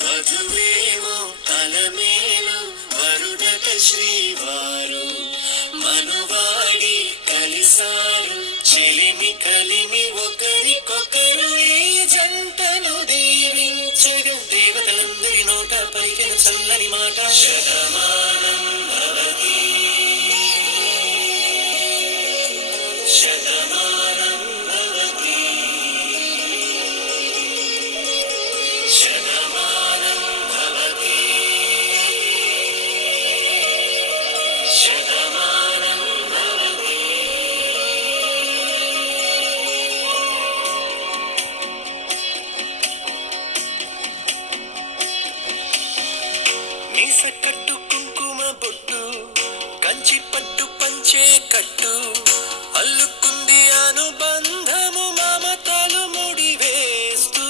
వధువేమో అలమేలు వరుడట శ్రీవారు మనువాడి కలిసారు చెలిమి కలిమి ఒకరికొకరు ఈ జంటను దీవించగా దేవతలందరి నోట పలికిన చల్లని మాట శతమానం భవతి శతమానం భవతి శతమానం భవతి శతమానం భవతి. మీస కట్టు